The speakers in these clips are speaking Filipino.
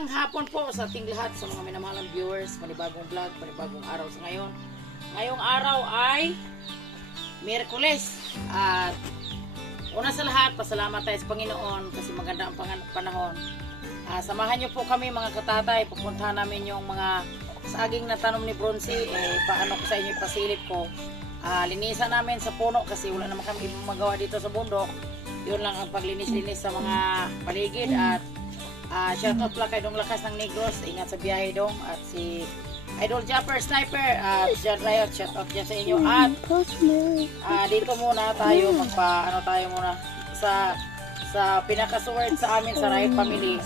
Magandang hapon po sa ating lahat, sa mga minamahalang viewers, panibagong vlog, panibagong araw sa ngayon. Ngayong araw ay Miyerkules at una sa lahat, pasalamat tayo sa Panginoon kasi maganda ang panahon. Samahan niyo po kami mga katatay, pupuntahan namin yung mga saging na tanom ni Bronzy, paano ko sa inyo ipasilip ko. Linisan namin sa puno kasi wala naman kami magawa dito sa bundok. Yun lang ang paglinis-linis sa mga paligid at shoutout pala kay Dong Lakas ng Negros, ingat sa biyahe Dong, at si Idol Japper Sniper at John Riot, shoutout dyan sa inyo. At dito muna tayo tayo muna sa pinakasuword sa amin sa Riot Family.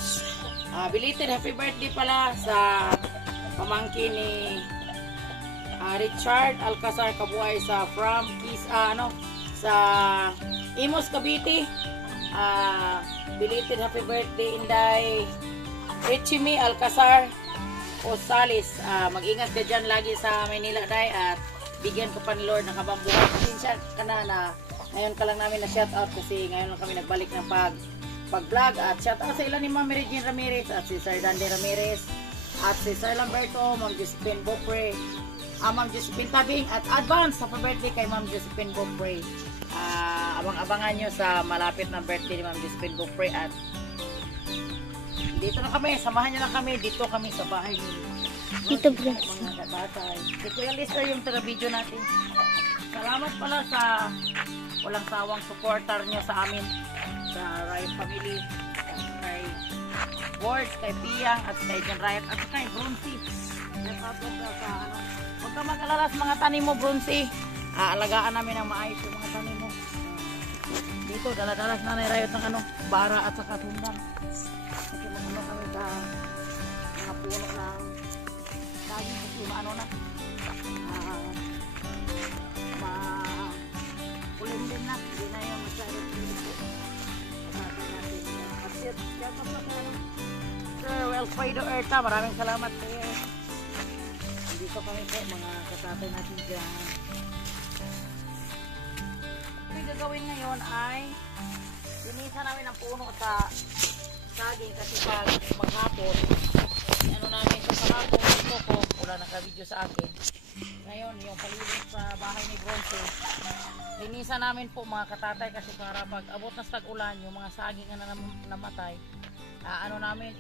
Belated happy birthday pala sa pamangkin ni Richard Alcazar Kabuhay sa sa Imos Cavite. Belated happy birthday Inday Richie Alcazar Osalis. Mag-ingat ka dyan lagi sa Maynila day at bigyan ka pa ni Lord ng habang buhay. Pasensya ka na ngayon ka lang namin na shout out kasi ngayon lang kami nagbalik ng pag-vlog at shout out sa ilan ni Ma'am Regine Ramirez at si Sir Dandy Ramirez at si Sir Lamberto, Ma'am Josephine Bopre, Ma'am Josephine Tabing at advance happy birthday kay Ma'am Josephine Bopre. Abang-abangan nyo sa malapit na birthday ni Ma'am Josephine Bopre at dito na kami, samahan nyo na kami, dito kami sa bahay ni dito bro. Mga katatay. Dito yung lista yung video natin. Salamat pala sa walang sawang supporter nyo sa amin sa Riot Family, kay Ward, kay Piyang at kay John Riot at kay Bronzy. Huwag ka mag-alala sa mga tanim mo Bronzy, alagaan namin ang maayos yung mga tanim mo. Dito dala-dalas na ni Riot ng bara at saka tundan kasi kami sa mga puno ng daging kasi ulim din na hindi na yung masyadong Sir Welfado Erta, maraming salamat kayo. Dito kami po mga katatay natin dyan. Ang gagawin ngayon ay linisan namin ang puno sa saging kasi pag maghapon namin ito sa hapon dito ko wala naka-video sa akin. Ngayon yung palinis sa bahay ni Bronzy linisan namin po mga katatay kasi para pag abot na sa tag-ulan yung mga saging na namatay namin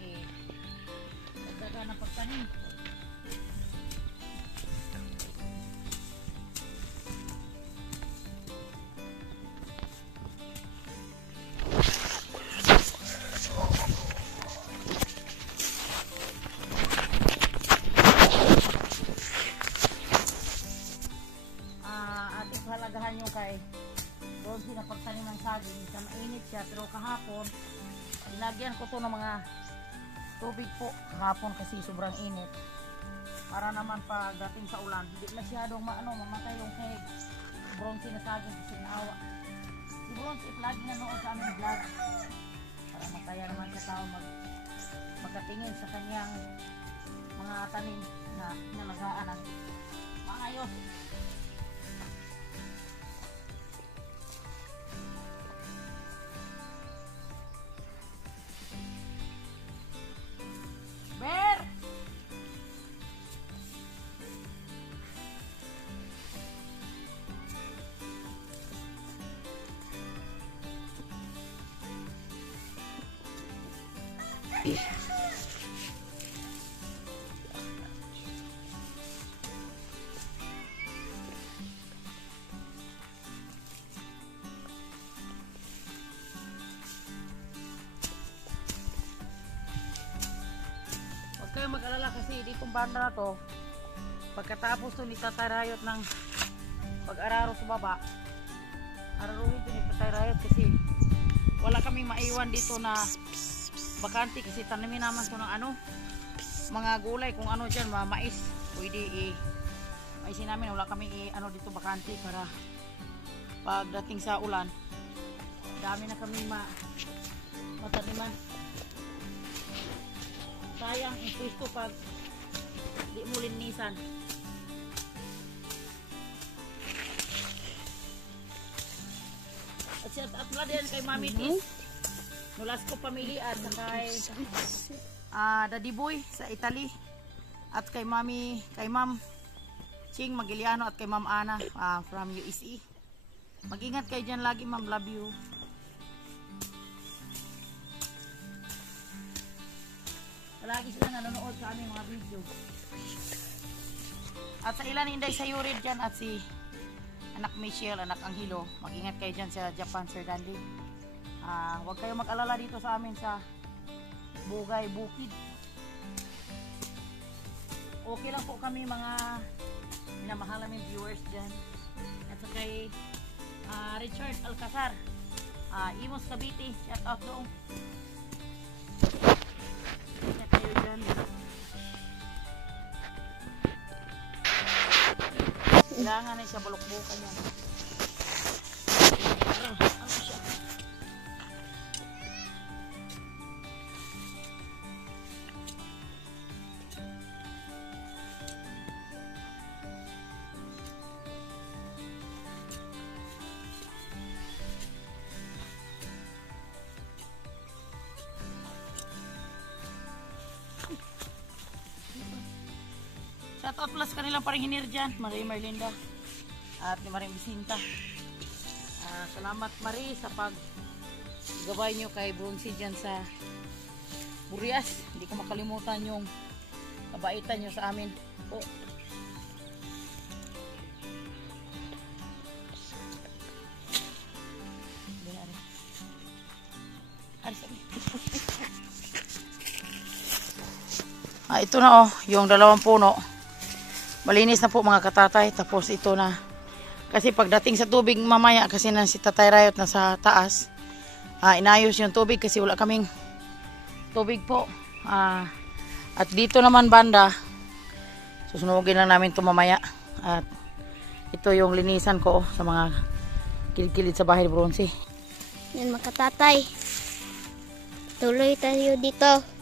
nagdaga ng pagtanim. Halagahan nyo kay Bronzy na pagtanim ng saging sa mainit siya pero kahapon nilagyan ko to ng mga tubig po kahapon kasi sobrang init para naman pagdating sa ulan hindi masyadong mamatay yung kay Bronzy na saging kasi naawa si Bronzy lagi na noon sa aming vlog para mataya naman sa tao magkatingin sa kanyang mga tanim na nalagaan ng maayos. Huwag kayo mag-alala kasi ditong banda na to pagkatapos to ni Tatay Riot ng pag-araro sa baba araruhin to ni Tatay Riot kasi wala kaming maiwan dito na bakante kasi tanamin naman to ng mga gulay kung dyan mais pwede maisin namin wala kaming dito bakante para pagdating sa ulan dami na kaming mataniman. Sayang impuesto pag di mo linisan. At pala din kay Mami Tis. Nulas ko pamilya at kay Daddy Boy sa Italy, at kay Ma'am Ching Magiliano, at kay Ma'am Ana from USA. Mag-ingat kayo dyan lagi, Ma'am. Love you. Lagi sila nanonood sa aming mga video. At sa ilan Inday sa Yurid dyan, at si anak Michelle, anak Angelo, mag-ingat kayo dyan sa Japan, Sir Dandy. Huwag kayo mag-alala dito sa amin sa Bugay, Bukid. Okay lang po kami, mga minamahal namin viewers dyan. At sa kay Richard Alcazar, Imos Cavite, shout out doon. Ingat kayo dyan. Kailangan na siya bulok-bukan yan. Ano siya? Shout out plus kanilang paring hinir dyan, Marie Merlinda at ni Maring Bisinta. Salamat Marie sa paggabay nyo kay Bronzy dyan sa Burias. Hindi ko makalimutan yung kabaitan nyo sa amin po. Ito na yung 2 puno. Malinis na po mga katatay. Tapos ito na. Kasi pagdating sa tubig mamaya, kasi na si Tatay Rayot na sa taas, inayos yung tubig kasi wala kaming tubig po. At dito naman banda, susunugin lang namin ito mamaya. At ito yung linisan ko sa mga kilid-kilid sa bahay ni Bronzy. Yan mga katatay. Tuloy tayo dito.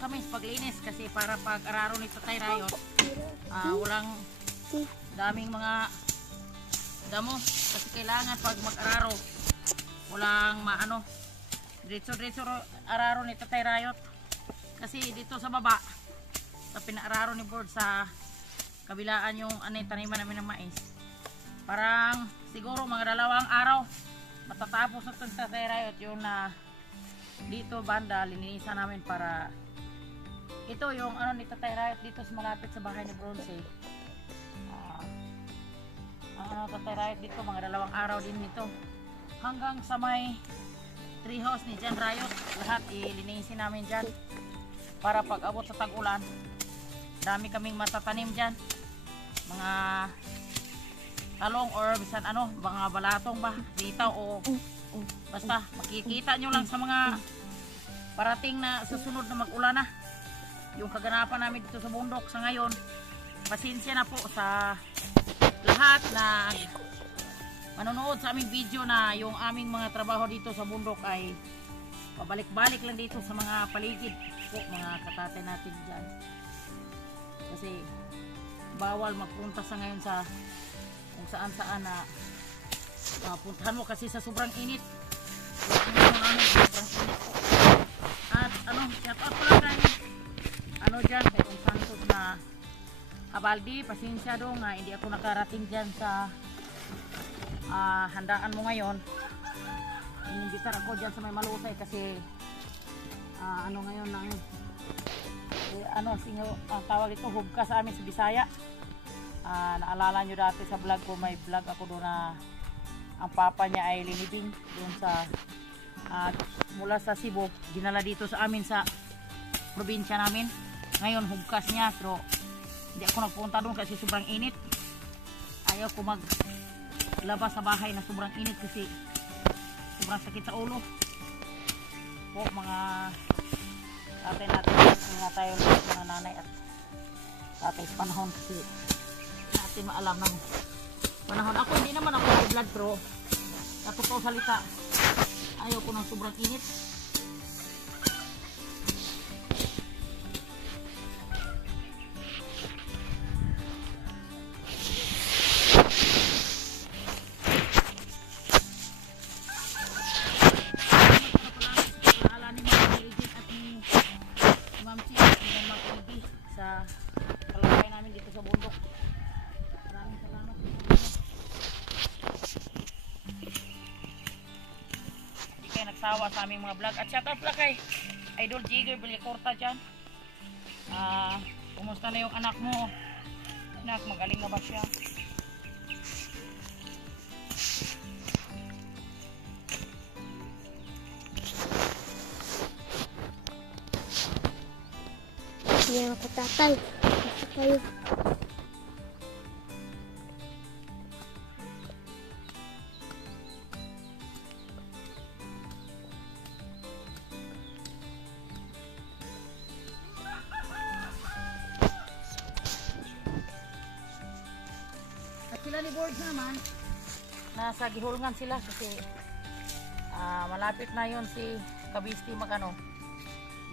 Kami paglinis kasi para pag-araro ni Tatay Rayot, walang daming mga damo, kasi kailangan pag mag-araro walang maano, diretso araro ni Tatay Rayot, kasi dito sa baba sa pinaararo ni Board sa kabilaan yung taniman namin ng mais, parang siguro mga 2 araw matatapos na itong Tatay Rayot yung na dito banda lininisan namin. Para ito yung ni Tatay Rayot dito sa malapit sa bahay ni Bronzy. Ang Tatay Rayot dito mga 2 araw din nito. Hanggang sa may tree house ni Jan Rayot, lahat ilinisin namin dyan. Para pag abot sa tag-ulan, dami kaming matatanim dyan. Mga talong or bisan mga balatong ba, ditaw o basta makikita nyo lang sa mga parating na susunod na mag-ulan na. Yung kaganapan namin dito sa bundok sa ngayon, pasensya na po sa lahat na manonood sa aming video, na yung aming mga trabaho dito sa bundok ay pabalik-balik lang dito sa mga paligid po, mga katatay natin dyan. Kasi bawal magpunta sa ngayon sa kung saan-saan na puntahan mo kasi sa sobrang init. Sobrang init po. At shout out ko lang kay dyan kay Kung Santos na Abaldi, pasensya dong hindi ako nakarating dyan sa handaan mo ngayon. Inimbitar ako dyan sa may Malusay kasi ngayon tawag ito hubka sa amin sa Bisaya. Naalala nyo dati sa vlog ko, may vlog ako doon na ang papa niya ay linibing doon sa mula sa Cebu dinala dito sa amin sa probinsya namin. Ngayon hubkas niya, pero hindi ako nagpunta doon kasi sobrang init. Ayaw ko maglabas sa bahay na sobrang init kasi sobrang sakit sa ulo po. Mga tatay natin, mga tayo mga nanay at tatay sa panahon, kasi natin maalam ng panahon. Ako hindi naman ako high blood, pero sa totoo salita ayaw ko ng sobrang init. sawa sa aming mga vlog. At shoutout pala kay Idol Jigger Bilicorta dyan. Kumusta na yung anak mo? Anak, magaling na ba siya? Hindi ako tatay. Basta kayo. At sila ni Boards naman, nasa gihulngan sila kasi malapit na yon si Kabisti magano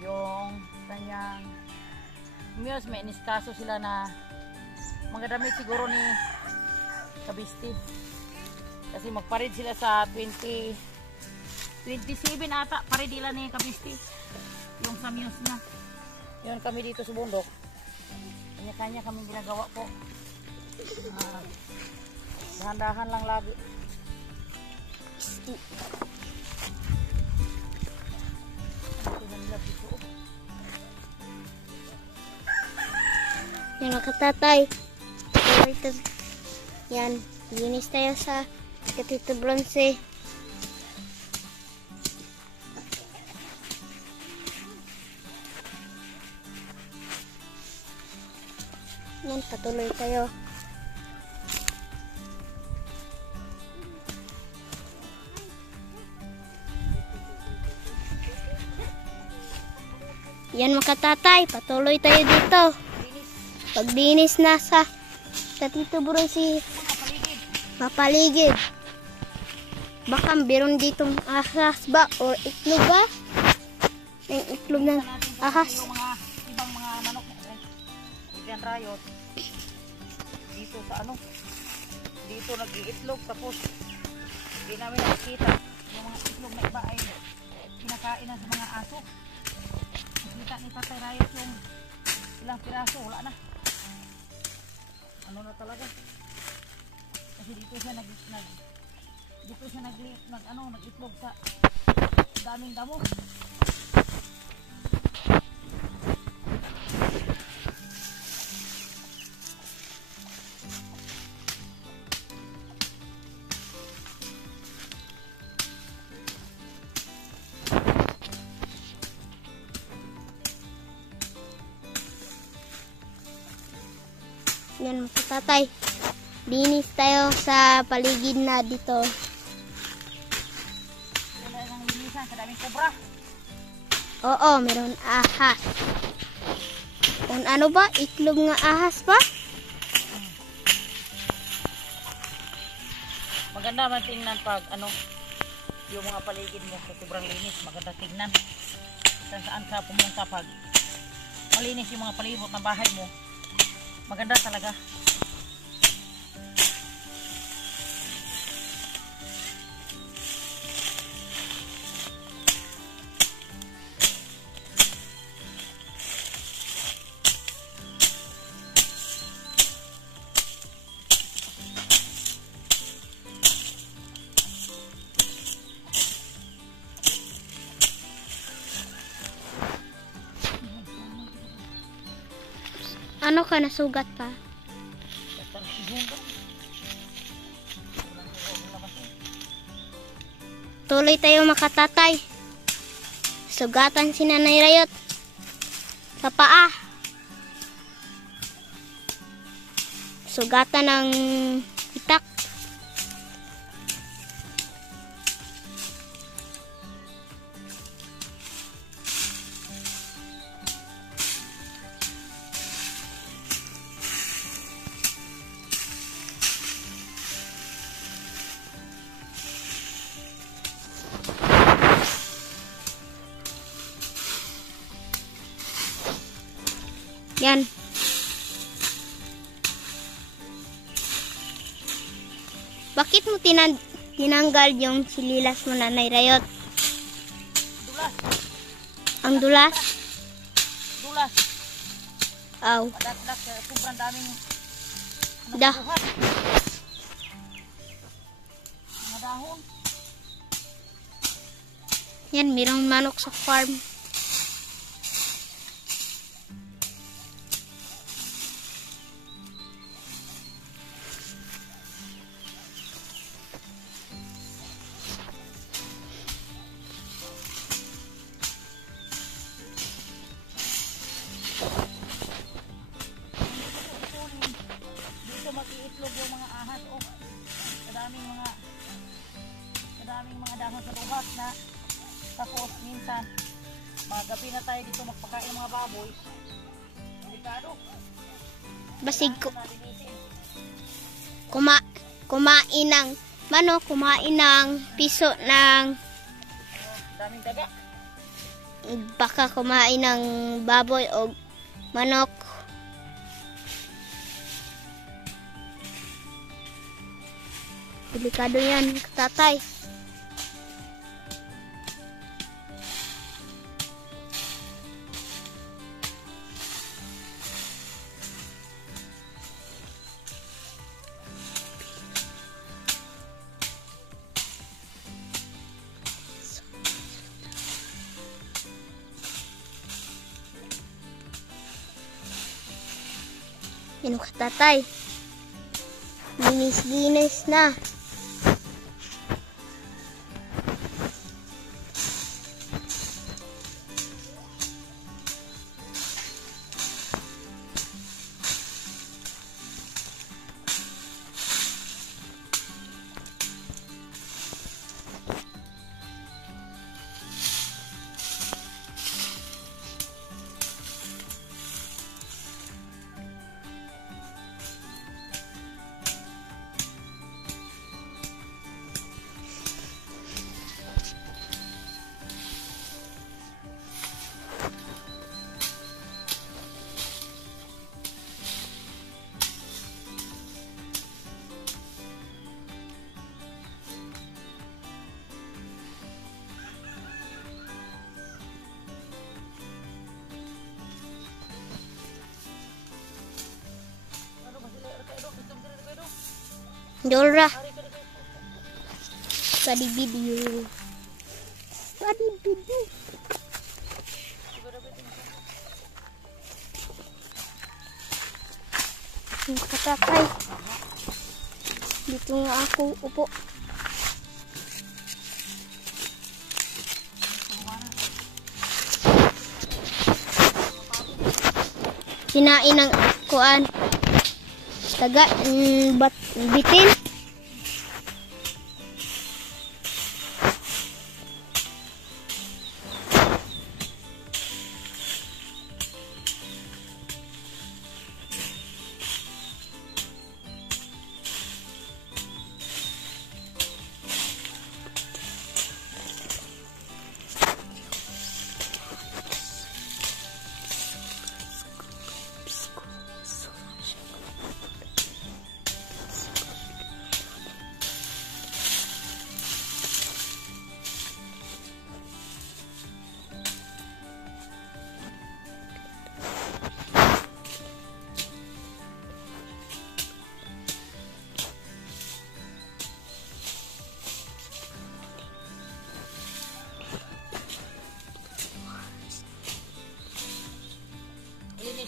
yung kanyang Muse, may iniskaso sila na mga damit siguro ni Kabisti kasi magparid sila sa 27 ata, parid nila ni Kabisti yung sa Muse na yun. Kami dito sa bundok kanya-kanya kami ginagawa po. Dahan-dahan lang lagi. Yan mga katatay. Yan, linis tayo sa Katito Bronze. Yan, patuloy tayo. Yan mga katatay, patuloy tayo dito. Paglinis na sa Katito Bronze mapaligid. Baka meron ditong ahas ba o itlog ba? Yung itlog ng ahas. Yung mga ibang mga manok yan rayot dito sa ano, dito nag-iitlog tapos hindi namin nakikita yung mga itlog na iba ay kinakain na sa mga aso. Nakita ni Tatay Rayot yung ilang piraso, wala na, ano na talaga kasi dito siya nag-itlog sa daming damo. Yan mga tatay. Linis tayo sa paligid na dito. Wala nang linisan, kadaming kobra. Oo, meron ahas. Kung ano ba? Itlog nga ahas ba? Maganda man tingnan pag ano, yung mga paligid mo sa sobrang linis, maganda tingnan. Saan ka pumunta pag malinis yung mga palibot ng bahay mo. Maganda talaga. Ano ka, nasugat pa? Tuloy tayo makatatay. Sugatan si Nanay Rayot sa paa. Sugatan ng itak. Yan. Bakit mo tinanggal yung sililas mo, Nanay Rayot? Dulas. Ang dulas? Dulas. Aw. Padat-lat, sobrang daming Da. nakukuhat. Mga dahon. Yan, mayroong manok sa farm. Dito mag-iitlog yung mga ahas. Oh, madaming mga dahon sa duhat na. Tapos minsan magabi na tayo dito magpakain ng mga baboy. Delikado. Basig ko. Kumain ng manok, kumain ng piso ng Daming daga. baka kumain ng baboy o manok. Delikado yan, tatay. Yan ka, tatay. Linis-linis na. Dora. Tadi video. Yung katakay. Dito nga ako upo. Kinain ng kuan. Taga bitin.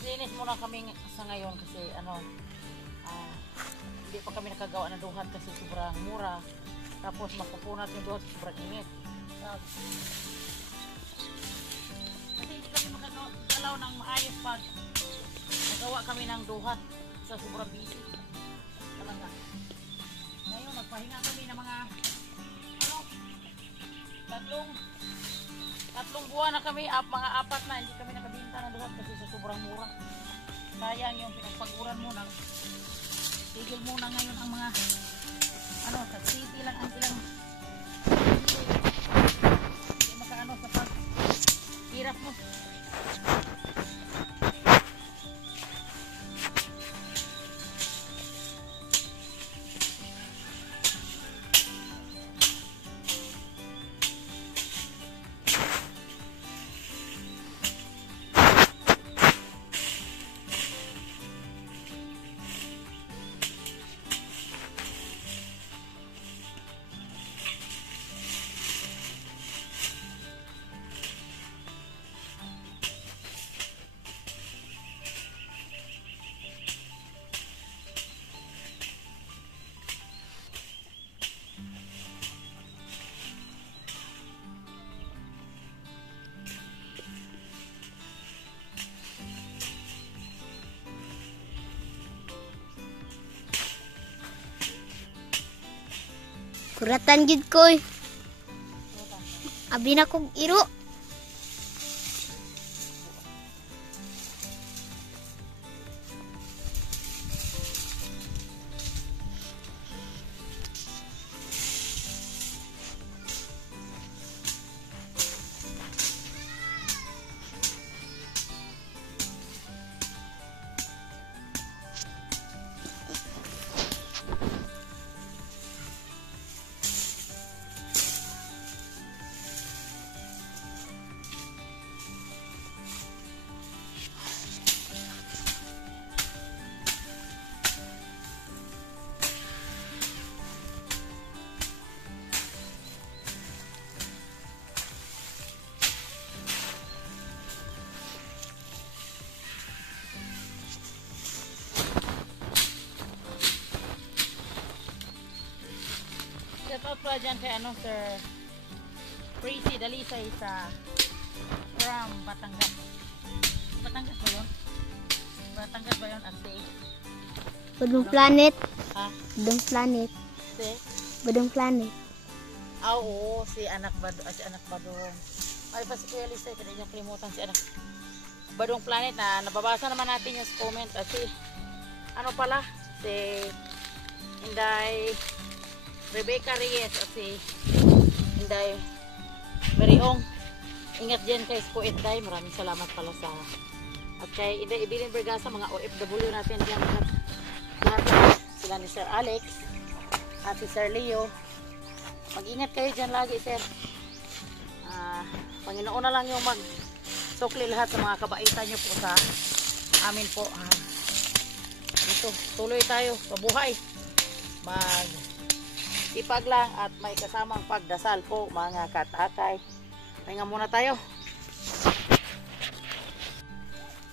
Linis muna kami sa ngayon kasi hindi pa kami nakagawa ng duhat kasi sobrang mura. Tapos mapupunat yung duhat sa sobrang init. Kasi hindi kami makagalaw ng maayos pag nagawa kami ng duhat sa sobrang busy. Talaga. Ngayon nagpahinga kami ng mga tatlong buwan na kami, mga apat na hindi kami nakabinta ng duhat kasi sa sobrang mura. Sayang yung pinagpaguran mo ng tigil muna ngayon ang mga sa city lang ang ilang hindi makaano sa pag hirap mo. Kuratan gid ko eh. Abi na kong iro. Shout out pala dyan kay ano, Sir Prissy Dalisay sa from Batangas. Batangas ba yun? Batangas ba yun, Ate? Badong planet. Ha? Badong planet. Si? Badong planet. Ah, oo, si anak Badong. Ay, pa si Kuya Lisay, kada niyang kalimutan si anak Badong Planet na nababasa naman natin yung comment. At si, ano pala, si Inday Rebecca Reyes at si Inday Mariong. Ingat dyan kay Sko Inday. Maraming salamat pala sa at kay Inday Ibilin Bergasa, mga OFW natin dyan. Lahat sila ni Sir Alex at si Sir Leo. Mag-ingat kayo dyan lagi, Sir. Panginoon na lang yung mag-sukli lahat sa mga kabaitan nyo po sa amin po. Dito, tuloy tayo, pabuhay. Ipag lang at may kasamang pagdasal po mga katatay. Pahinga muna tayo.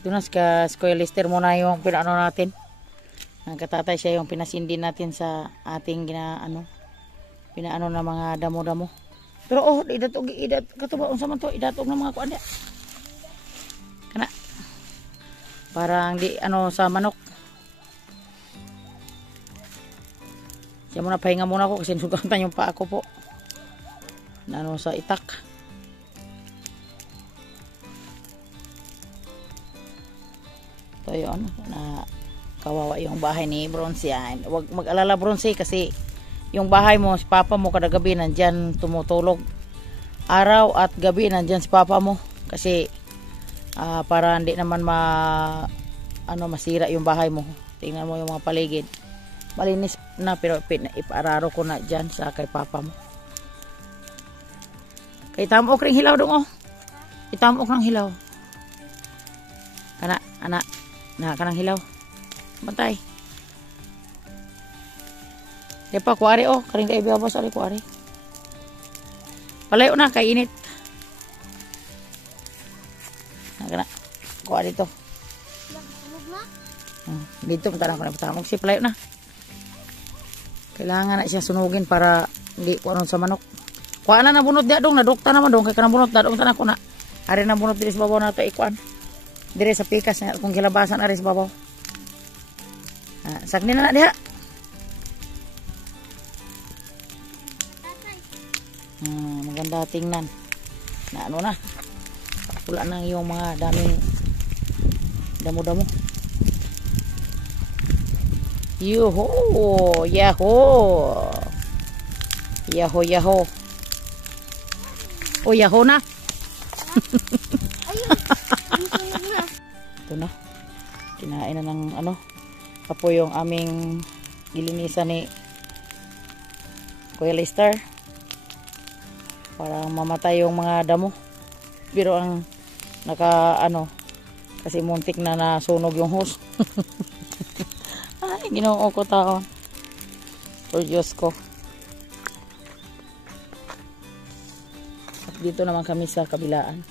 Ito na si Kuya Lister muna yung pinaano natin. Ang katatay siya yung pinasindi natin sa ating pinaano na mga damo-damo. Pero idatog katuba unsa man to, idatog na mga kuan dia. Kana. Parang di sa manok. Siya muna, pahinga muna ako kasi sugatan yung paa ko po. Na sa itak. Ito yun, na kawawa yung bahay ni Bronze yan. Huwag mag-alala Bronze kasi yung bahay mo, si papa mo kada gabi nandyan tumutulog. Araw at gabi nandyan si papa mo. Kasi para hindi naman masira yung bahay mo. Tingnan mo yung mga paligid. Malinis na pero ipararo ko na dyan sa kay papa mo. Kay tamok ring hilaw dong Itamok ng hilaw. Anak. Na kanang hilaw. Bantay. Di pa kuwari karing kay biyabas ali kuwari. Palayo na kay init. Kana. Kuwari to. Dito punta na ko na patamog si palayo na. Kailangan na siya sunugin para hindi kuanon sa manok. Kuha na bunot dia dong, nadukta naman dong kay kanang bunot na dong tanan ko na. Ari na bunot diri sa babaw na to ikuan. Dire sa pikas na kung kilabasan ari sa babaw. Sakni na diha. Maganda tingnan. Na na. Pula nang yung mga daming damo-damo. Yuho! Yaho! Yaho! Oh, yaho na! Ito na. Kinain na ng apo yung aming gilinisan ni Kuya Lister. Para mamatay yung mga damo. Pero ang kasi muntik na nasunog yung hose. Ay, ginoo ko taon. Por Diyos ko. At dito naman kami sa kabilaan.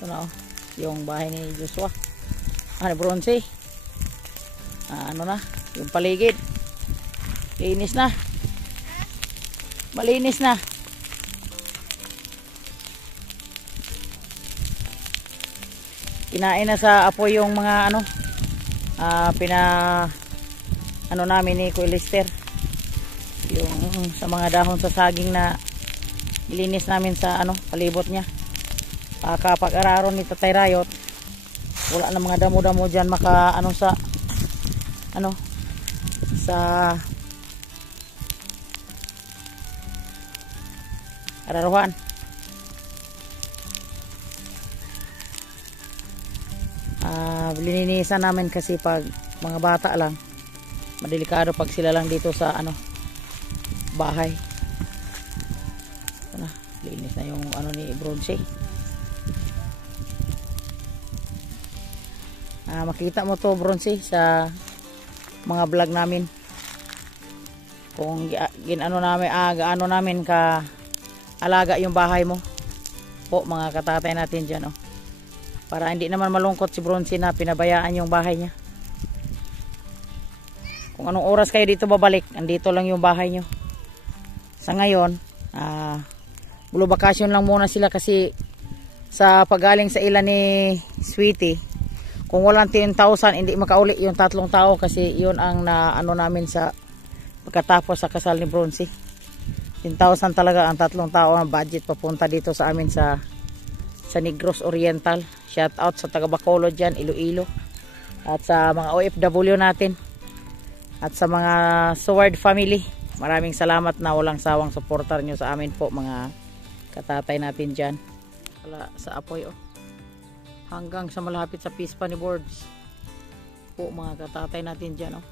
Ito na oh, yung bahay ni Joshua. Ano, Bronzy? Ano na, yung paligid. Linis na. Malinis na. Kinain na sa apoy yung mga ano, ano namin ni Kuya Lister. Yung sa mga dahon sa saging na ilinis namin sa ano, palibot niya. Kapag araron ni Tatay Rayot, wala na mga damo-damo dyan maka ano sa ano sa araruhan. Lininisan namin kasi pag mga bata lang, madelikado pag sila lang dito sa ano bahay. Ito na, linis na yung ano ni Bronzy. Makikita mo to, Bronzy, sa mga vlog namin kung ginano namin, gaano namin ka alaga yung bahay mo po, mga katatay natin dyan, oh. Para hindi naman malungkot si Bronzy na pinabayaan yung bahay niya. Kung anong oras kayo dito babalik, andito lang yung bahay nyo. Sa ngayon, bulo bakasyon lang muna sila kasi sa pagaling sa ilan ni Sweetie, kung walang 10,000 hindi makauli yung 3 tao kasi yun ang na ano namin sa pagkatapos sa kasal ni Bronzy. 10,000 talaga ang 3 tao ang budget papunta dito sa amin sa Negros Oriental. Shout out sa taga Bacolod dyan, Iloilo, at sa mga OFW natin at sa mga Sword family. Maraming salamat na walang sawang supporter nyo sa amin po, mga katatay natin dyan. Wala sa apoy, oh, hanggang sa malapit sa pispa ni Boards po, mga katatay natin dyan, oh.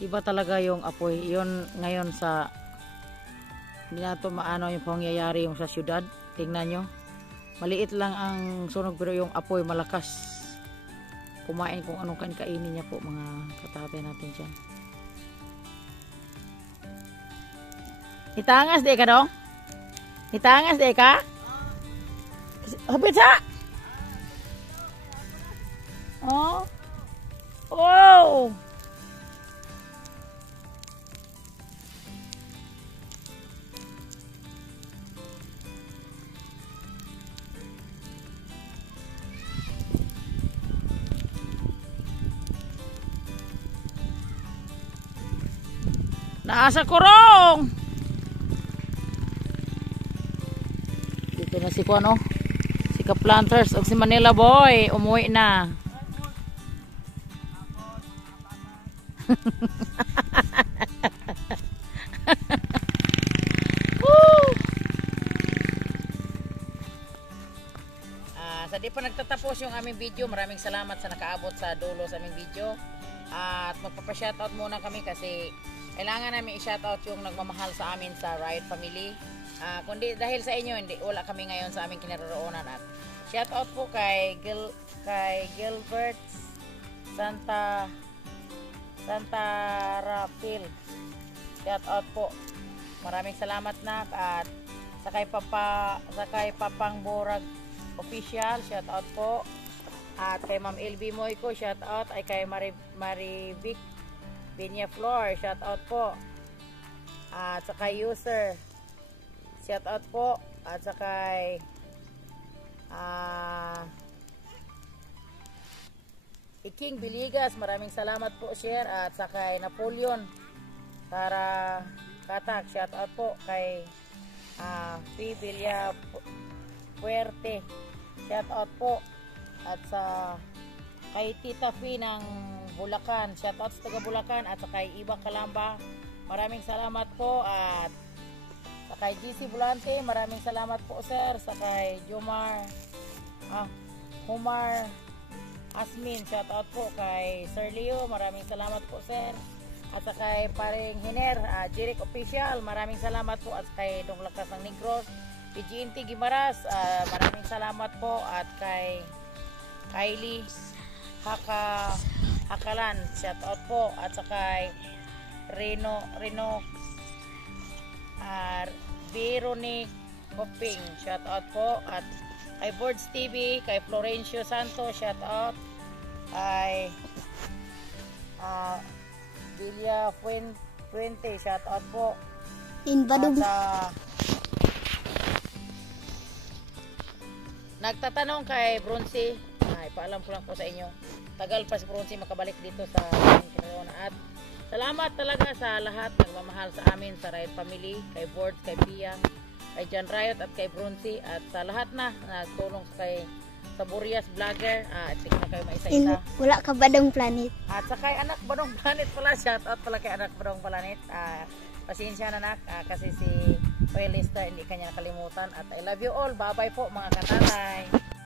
Iba talaga yung apoy yun ngayon sa hindi na ito maano yung pangyayari yung sa syudad. Tingnan nyo, maliit lang ang sunog pero yung apoy malakas. Kumain kung anong kainin niya po, mga katatay natin dyan. Itangas di ka dong? Itangas di ka? Hapit sa? Oh. Wow. Nasa kurong. Dito na si Kuano, si Ka-Planters o si Manila Boy umuwi na. Sa di pa nagtatapos yung aming video, maraming salamat sa nakaabot sa dulo sa aming video. At magpapa-shoutout muna kami kasi kailangan namin i-shoutout yung nagmamahal sa amin sa Riot Family. Kundi dahil sa inyo, wala kami ngayon sa aming kinaroroonan. At shoutout po kay Gilbert Santa Rapil. Shoutout po. Maraming salamat na. At sa kay Papang Borag Official, shoutout po. At kay Ma'am LB Moyko, shoutout. Ay kay Marivic Pinya Floor, shout out po. At sa kay User, shout out po. At sa kay King Biligas, maraming salamat po, share. At sa kay Napoleon para Katak, shout out po. Kay P. Villa Puerte, shout out po. At sa kay Tita Fi ng Bulacan. Shoutout sa taga Bulacan at sa kay Iba Kalamba. Maraming salamat po. At sa kay GC Bulante, maraming salamat po sir. Sa kay Jomar Humar Asmin, shoutout po kay Sir Leo, maraming salamat po sir. At sa kay paring Hiner, Jeric Official, maraming salamat po. At kay Dong Lakas ng Negros, PGNT Gimaras, maraming salamat po. At kay Kylie Hakalan, shoutout po. At sa kay Reno Veronique Coping, shoutout po. At kay Boards TV, kay Florencio Santos, shoutout. Kay Villa Fuente, shoutout po. Inbadog. At nagtatanong kay Bronzy, paalam ko lang po sa inyo. Tagal pa si Bronzy makabalik dito sa Kinarona. At salamat talaga sa lahat nagmamahal sa amin, sa Riot Family, kay Boards, kay Pia, kay John Riot at kay Bronzy, at sa lahat na nagtulong kay sa Burias Vlogger. Tingnan kayo maisa-isa. Wala ka Badong Planet. At sa kay Anak Badong Planet pala, shoutout pala kay Anak Badong Planet. Pasensya na nak, kasi si Royalista hindi kanya nakalimutan. At I love you all. Bye bye po mga katatay.